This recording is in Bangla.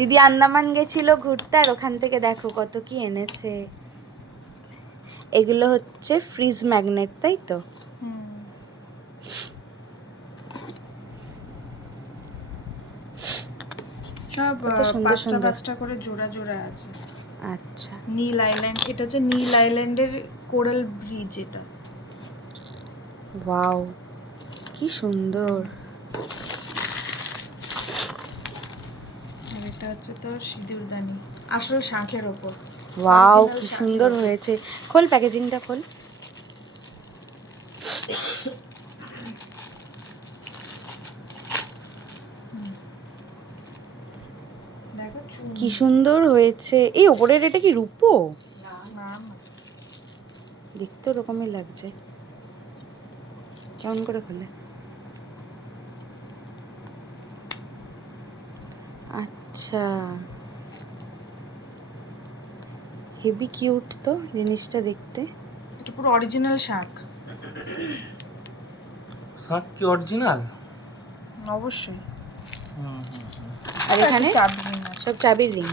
দিদি আন্দামান গেছিল ঘুরতে, আর ওখান থেকে দেখো কত কি এনেছে। এগুলো হচ্ছে ফ্রিজ ম্যাগনেট, তাই তো? সব পাঁচটা পাঁচটা করে জোড়া জোড়া আছে। আচ্ছা, নীল আইল্যান্ড, এটা হচ্ছে নীল আইল্যান্ডের কোরাল ব্রিজ এটা। ওয়াও কি সুন্দর। আর এটা হচ্ছে তো সিঁদুরদানি, আসল শাঁখের ওপর। ওয়াও কি সুন্দর হয়েছে। খোল, প্যাকেজিংটা খোল। দেখো কি সুন্দর হয়েছে। এই ওপরের এটা কি রূপো? না না, দেখতে ওরকমই লাগছে। কেমন করে খোলে? আচ্ছা, হেভি কিউট তো জিনিসটা দেখতে। এটা পুরো অরিজিনাল শাঁখ। শাঁখ কি অরিজিনাল? অবশ্যই। আর এখানে চাবি ring আছে। সব চাবির রিং।